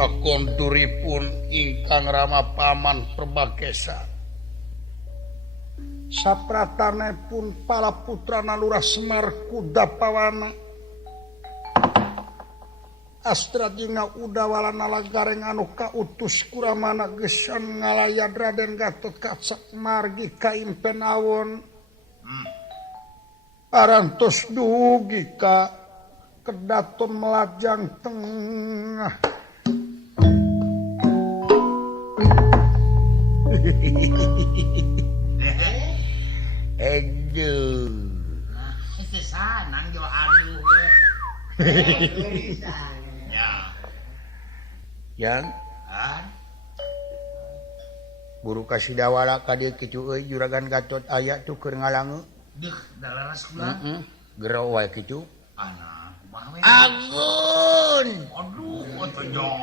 sakonturipun ingkang rama paman Perbagesa sapratanepun para putrana Lurah Semar Kudapawana Astra Jingga Udawala Nalagareng anu kautus kuramana gesan ngalayad Raden Gatot Kaca margi ka impenawon arantos dugi ka kedaton melajang tengah Aduh. Nah, itu sanang jo aduh. Ya. Yang buru kasih dawala ka dieu kitu euy juragan Gatot aya tuh keur ngalangu. Deuh, dalaras kula. Gero wae kitu. Ana, kumaha we? Agun. Aduh, eta jauh.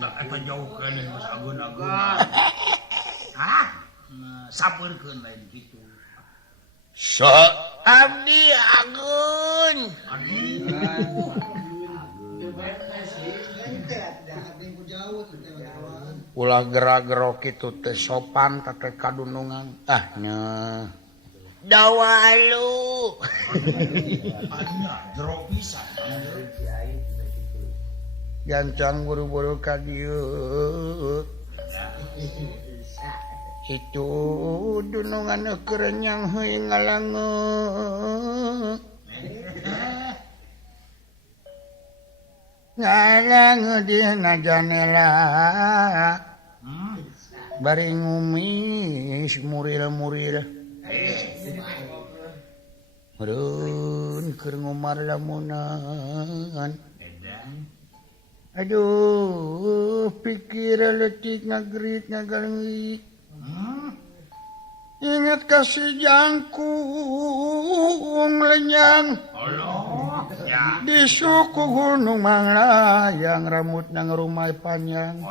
Eta jauh kan geus agun-agun. Hah? Sabeurkeun lain kitu. So abdi Agun. Ulah gera-gero kitu teh sopan teh kadunungan. Ah nya. Dawalu. Anya jero pisan. Gancang buru-buru ka dieu. Itu dunungan kerenyang heuy ngalangu ngalangu dina janela bari ngumis muril-muril meureun keur ngomar lamunan aduh pikir leutik ngagrit ngagalengit ingat kasih jangkung lenyang di suku Gunung Manglayang rambutna ngarumai panjang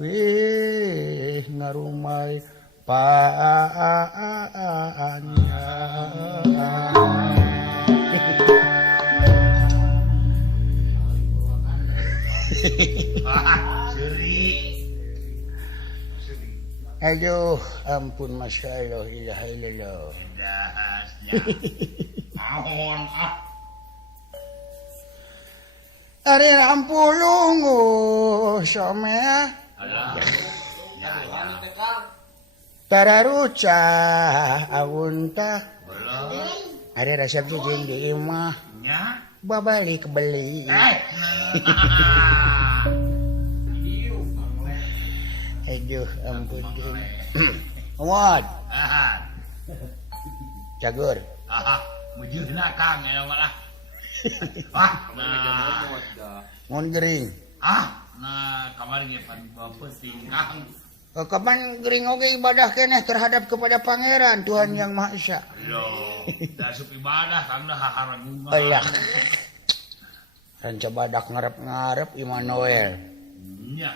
wih ngarumai panjang Aduh, ampun Masya Allah, ilaha illallah. Mahon Ari rampulungu somea. Tararuca awunta. Ari resep jeung di imah. nya. Babalik beli. Aduh, ampun. Muat. Cagur. Mujurna Kang ya malah. Mun gering. Nah, kamari ge pan penting Kang. Kapan gering oge ibadah keneh terhadap kepada Pangeran Tuhan Yang Maha Esa. Loh, dasup ibadah Kang dah haragungan. Alah. Ranca badak ngarep-ngarep Immanuel. Nya.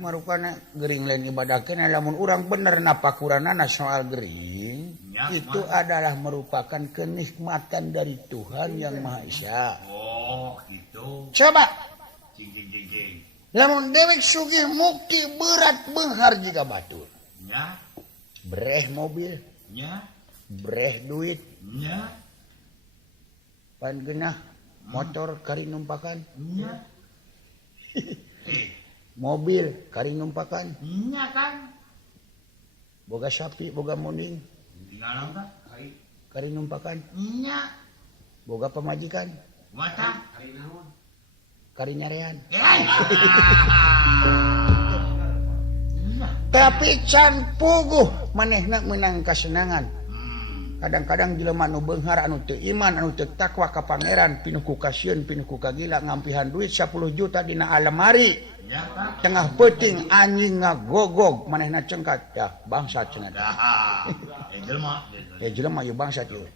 Marukana gering lain ibadah keneh lamun urang bener napakuranana soal gering Ya, itu adalah merupakan kenikmatan dari Tuhan Yang Maha Esa. Oh, gitu. Coba Cing. lamun dewek sugih mukti berat beunghar jiga batur. Nya. Breh mobil, Nya. breh duit, Nya. pan genah motor kari numpakan, Nya. mobil kari numpakan, Nya Kang. boga sapi, boga munding, Tinggal apa? kari numpakan, Nya. boga pemajikan, Mata. kari nyarean. Nya. Tapi can puguh manehna menang kasenangan. Kadang-kadang jelema nu beunghar anu teu iman anu teu takwa ka Pangeran pinuh ku kasieun pinuh ku kagila ngampihan duit 10 juta dina alemari. Nya Kang. Tengah peuting anjing ngagogog manehna cengkat ya bangsat cenah. Jelema. Jelema ieu bangsat ieu.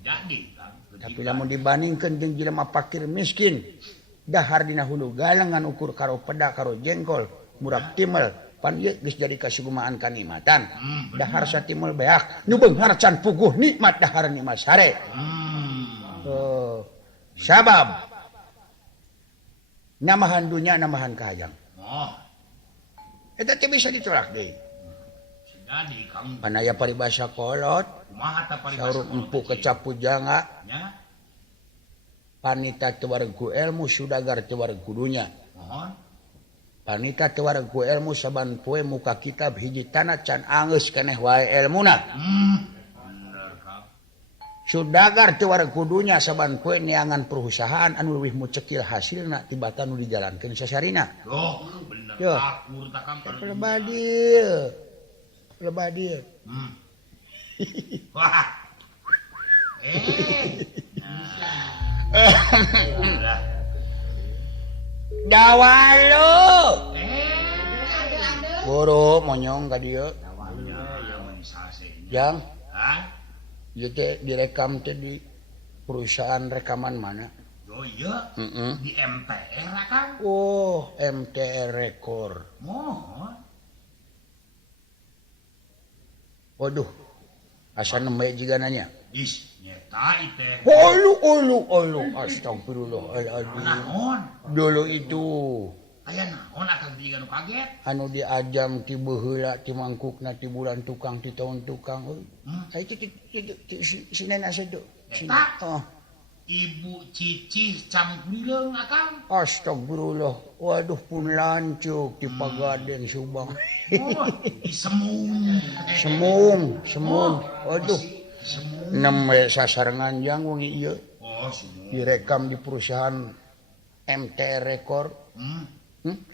Jadi Kang. Tapi lamun dibandingkeun jeung jelema fakir miskin dahar dina hulu galengan ukur karo peda karo jengkol murag timel pan ieu geus jadi kasugumaan kanikmatan. Dahar satimel beak nu beunghar can puguh nikmat dahar nikmat sare. Sabab namahan dunya namahan kahayang Oh, eta teh bisa ditolak deui jadi Kang panaya paribasa kolot kumaha ta paribasa saur empu kecapu janga nya? panita teu wareg ku ilmu sudagar teu wareg ku dunya Mohon. panita teu wareg ku ilmu saban poe muka kitab hiji tanah can angeus keneh wae ilmuna Bener Kang. sudagar teu wareg ku dunya saban poe neangan perusahaan anu leuwih mucekil hasilna tibatan nu dijalankeun sasarina Loh, bener Yo. akur ta Kang kalau lebah dieu lebah dieu Wah. Nah. dawalo Eh. boro monyong ka dieu yang Hah? ieu teh direkam teh di perusahaan rekaman mana Oh iya, di MTR lah, Kang. oh MTR Record Mohon. waduh asa nembe jiga nanya Is, nyeta ite. olu astagfirullahaladzim Naon? dulu itu Aya naon akan tiga nu kaget? anu diajam ti beheula ti mangkukna ti bulan tukang ti tahun tukang euy itu si nena sedo Eta? oh Ibu Cici Campulileung akang. astagfirullah waduh pun lancuk ti Pagaden Subang Oh, di semung. semung waduh Semung. nembe sasarengan jang wengi ieu Oh, semung. direkam di perusahaan MTR Record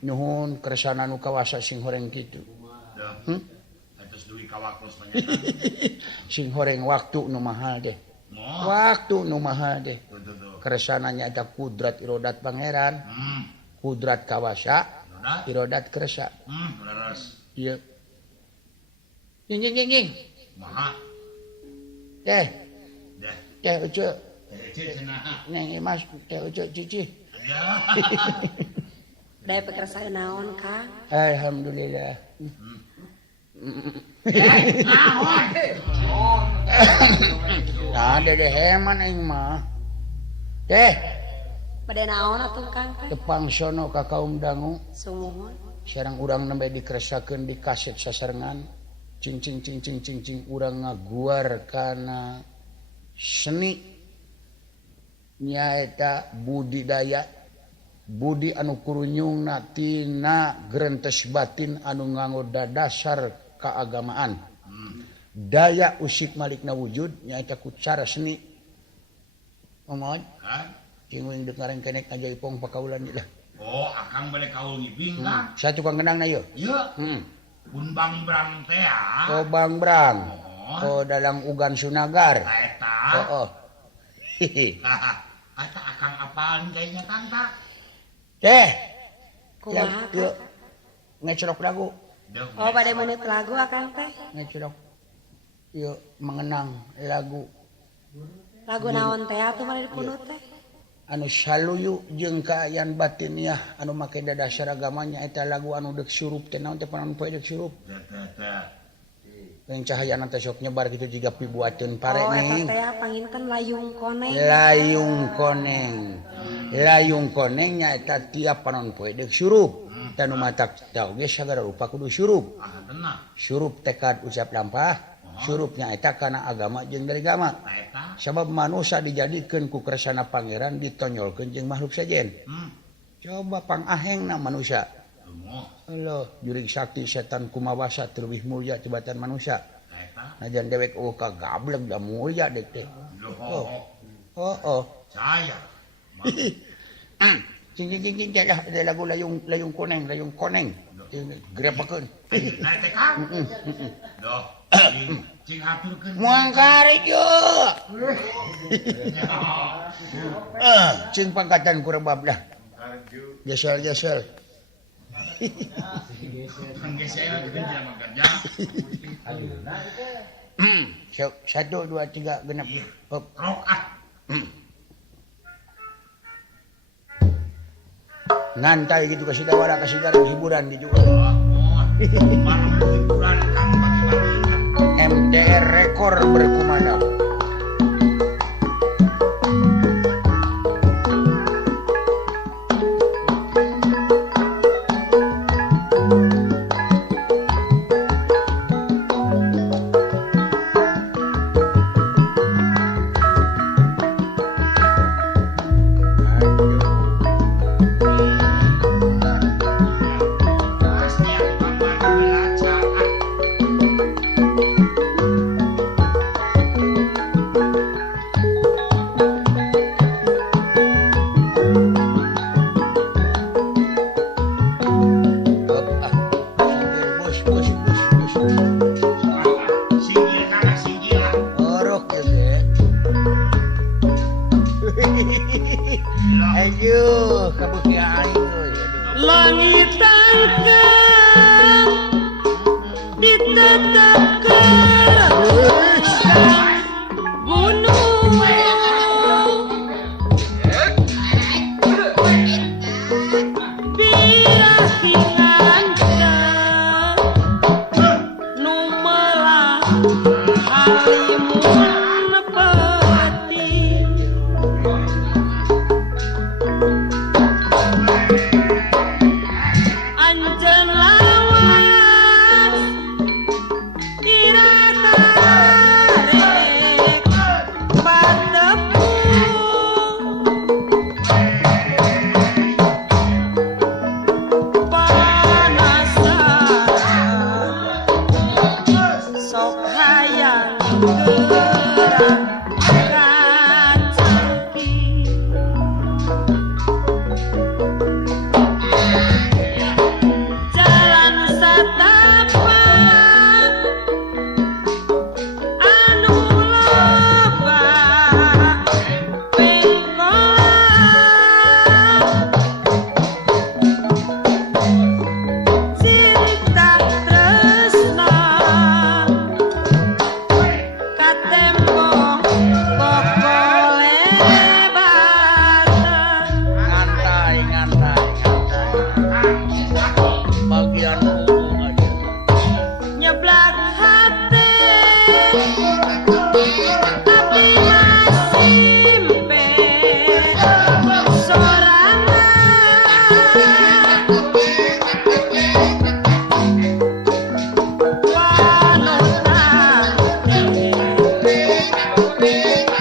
nuhun keresana nu kawasa sing horeng kitu Dah. Atus duwi kawakos banyak. sing horeng waktu nu mahal deh Moh. waktu nu mahal deh Tuh. keresana nyata kudrat irodat pangeran kudrat kawasa Udah. irodat keresa Leres. iya nying Maha. teh Dah. ucu Cenah. neng mas teh ucu cici Ya. Daya pekerjaan naon Kang? alhamdulillah Naon? nah dede heman aing mah teh Pada naon atuh Kang teh? tepang sono ka kaum dangu Sumuhun. sareng urang nembe dikeresakeun di kaset sasarengan cing urang ngaguar kana seni nyaeta budidaya budi anu kurunyungna tina gerentes batin anu nganggo dasar keagamaan daya usik malikna wujud nyaeta ku cara seni ngomong Kan? cing wing dengareng kenek ajaibong pakaulan ieu Oh, akang balik kaul ngibing kan? saya tukang genang na ieu Iya. Pun Bang Brang teh ah. oh Bang Brang Mohon. oh dalang ugan sunagar Eta. oh hihi Kata akang apaan kayaknya Kang tak? teh Kumaha yuk Kang? ngecerok lagu Duh, Oh pada menit lagu Akang teh? ngecerok yuk mengenang lagu Lagu naon teh atuh mari dipunut teh? anu saluyu jeung kaayaan batiniah anu make dasar agamanya eta lagu anu deuk surup teh naon teh panon poe deuk surup Teh. yang cahayana teh sok nyebar kitu jiga pibuateun pare Oh eta ning teh panginten layung koneng. layung koneng nyaeta tiap panon poe deuk surup teh nu matak teh oge sagara rupa kudu surup Ah, tenang. surup tekad ucap lampah surup nyaeta kana agama jeung dari agama Eta. sabab manusia dijadikeun ku kersana pangeran ditonyolkeun jeung makhluk sajen coba pangahengna manusia Moh. Allah jurig sakti setan kumawasa terlebih mulia tibatan manusia Eta. najan dewek kagablek da mulia dek teh oh Saya. cing dah ada lagu layung koneng grepakeun Nah, teh Kang. Doh. Cing haturkeun. moal karejo cing pangkatan ku rebab dah gesel Kang gesel kita jangan kerja. 1 2 3 genep hop Rok ah. ngantai gitu kasih dawara kasih garang hiburan gitu Malam liburan Kang bagi-bagi. MTR Record berkumandang Yuh, kabukti ayu. Langit tangkang ditetapkan gunung birahingan nu melah halimun peti anjeun lawas dirakarek patepung panasaran sok hayang gerak kacangki jalan satapak anu loba pengkolan cinta tresna katembong kokole batan Ngantai. Bagian ujung aja. nyeblak hati tapi masih mpe sorangan wanutan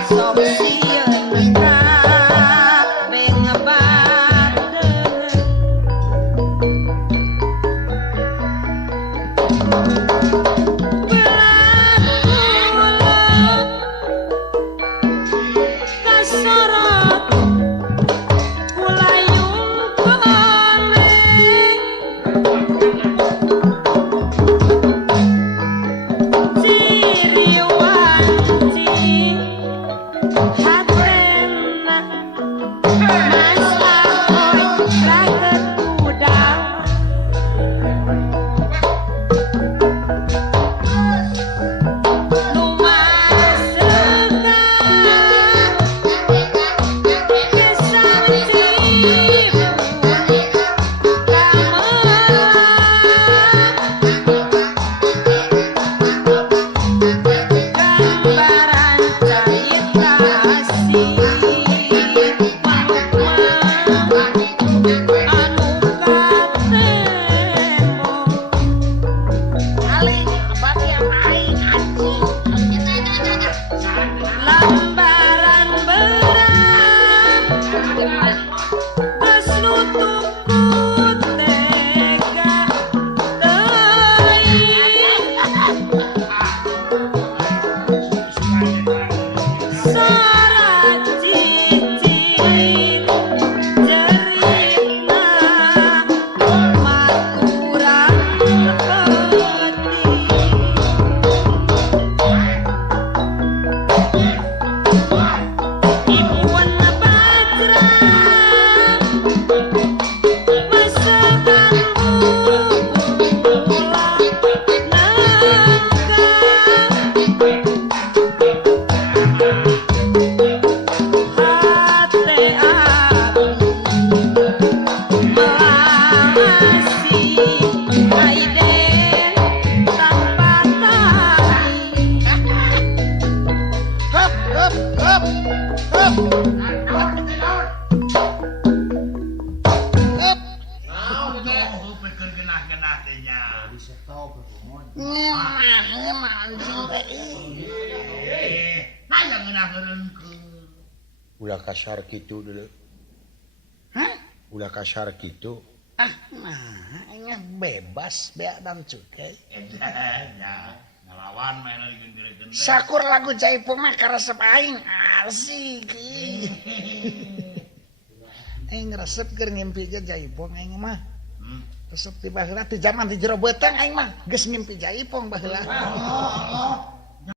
sok sieun kabeh ngebadeun kasorot kulayung koneng ciri wanci hatena mas ahoy raket udang lambaran berat geus nutup tega teuing sora cicing jeritna maturan peti ibuan bajra masakan bula nangka hate abdi melawasi aiden tanpa tali Hup. Peker genah-genah teh nya. Nah yang genah ngeureunkeun. Ulah kasar kitu dulu. Ulah kasar kitu. Ini bebas bea dan cukai. Ya, ngelawan main lagi gede-gede. Sakur lagu Jaipong mah karesep aing asik. Aing resep keur ngimpi ge Jaipong aing mah. Resep ti baheula ti zaman di jero beutang aing mah geus ngimpi Jaipong baheula.